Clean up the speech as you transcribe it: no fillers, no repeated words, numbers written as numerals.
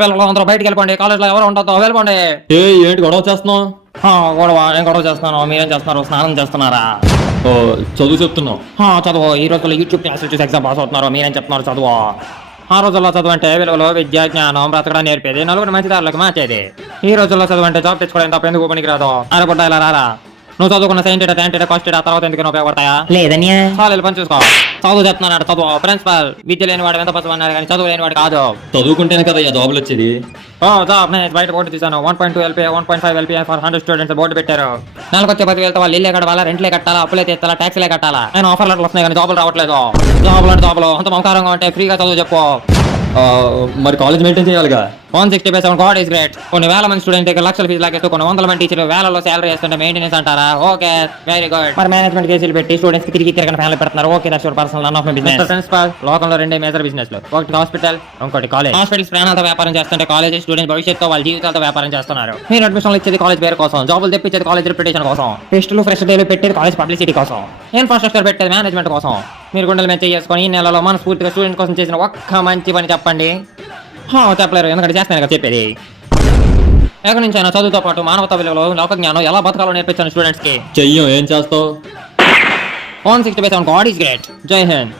పిల్లలు అందరూ బయటికి వెళ్ళిపోండి, కాలేజ్లో ఎవరు ఉండొద్దు, వెళ్ళిపోండి. ఏ ఏంటి గొడవ చేస్తున్నావు? గొడవ ఏం గొడవ చేస్తున్నాను? మీరేం చేస్తున్నారు? స్నానం చేస్తున్నారా? ఓ, చదువు చెప్తున్నావు. చదువు. ఈ రోజుల్లో యూట్యూబ్ క్లాసులు చూసి ఎగ్జామ్ పాస్ అవుతున్నారు, మీరేం చెప్తున్నారు? చదువు. ఆ రోజుల్లో చదువు అంటే విలువలు, విద్య, జ్ఞానం, బ్రతకడం నేర్పేది, నలుగురు మంచి దారులకు మార్చేది. ఈ రోజుల్లో చదువు అంటే జాబ్ తెచ్చుకోవడం తప్ప ఎందుకు పనికిరాదు. అరగొడ్డ ఇలా రారా, నువ్వు చదువుకున్న సైంటిటా ట్యాంటిటా కాస్టిటా తర్వాత ఎందుకు ఉపయోగపడతాయా? లేదన్యా. చాలు పని చూసుకో. చదువు చెప్తున్నాడు చదువు. ప్రిన్సిపల్ విద్య లేని వాడు ఎంత పసుపు అన్నారు కానీ చదువు లేని వాడు కాదు. చదువుకుంటేనే కదా ఈ జాబులు వచ్చేది. జాబ్ నేను బయట బోర్డు చూసాను. 1.2 LPA 1.5 LPA for 100 students board పెట్టారు. నెలకు వచ్చే 10,000 వాళ్ళు ఇల్లే కట్టాలా, రెంట్లే కట్టాలా, అప్పులే తెస్తాలా, ట్యాక్స్లే కట్టాలా. నేను ఆఫర్ లెటర్లు వస్తున్నాయి కానీ జాబులు రావట్లేదు. జాబులు అంటే జాబులు అంత మమకారంగా ఉంటే ఫ్రీగా చదువు చెప్పు. మరి కాలేజ్ మెయింటైన్ చేయాలిగా. 160/7 గాడ్ ఈస్ గ్రేట్. కొన్ని వేల మంది స్టూడెంట్ లక్షల ఫీజు లాగేస్తూ కొన్ని వందల మంది టీచర్లు వేలలో శాలరీ చేస్తుంటే మెయింటెనెన్స్ అంటారా? Okay, very good. మరి మేనేజ్మెంట్ కేసులు పెట్టి స్టూడెంట్స్ కి తిరిగి తిరగని ఫ్యామిలీ పెడుతున్నారు. Okay, that's your personal, none of my business. Principal, లోకంలో రెండే మేజర్ బిజినెస్ లు, ఒకటి హాస్పిటల్, ఇంకోటి కాలేజ్. హాస్పిటల్స్ ప్రాణాలతో వ్యాపారం చేస్తుంటే కాలేజ్ స్టూడెంట్ భవిష్యత్తు వాళ్ళ జీవితాలతో వ్యాపారం చేస్తున్నారు. మీరు అడ్మిషన్లు ఇచ్చేది కాలేజ్ పేరు కోసం, జాబులు తెప్పించేది కాలేజ్ రిప్యుటేషన్ కోసం, టెస్టులు ఫ్రెష్ డేలు పెట్టేది కాలేజ్ పబ్లిసిటీ కోసం, ఇన్ఫ్రాస్ట్రక్చర్ పెట్టేది మేనేజ్మెంట్ కోసం. మీరు గుండెలు మీద చేసుకొని ఈ నెలలో మనస్ఫూర్తిగా స్టూడెంట్ కోసం చేసిన ఒక్క మంచి పని చెప్పండి. చెప్పలేరు, ఎందుకంటే చేస్తాను కదా చెప్పేది. ఎక్కడి నుంచి అయినా చదువుతో పాటు మానవతా విలువలు, లోక జ్ఞానం ఎలా బతకాలో నేర్పించాను స్టూడెంట్స్ కి. చెయ్యం, ఏం చేస్తావు? 160/7 గాడ్ ఈస్ గ్రేట్. జై హింద్.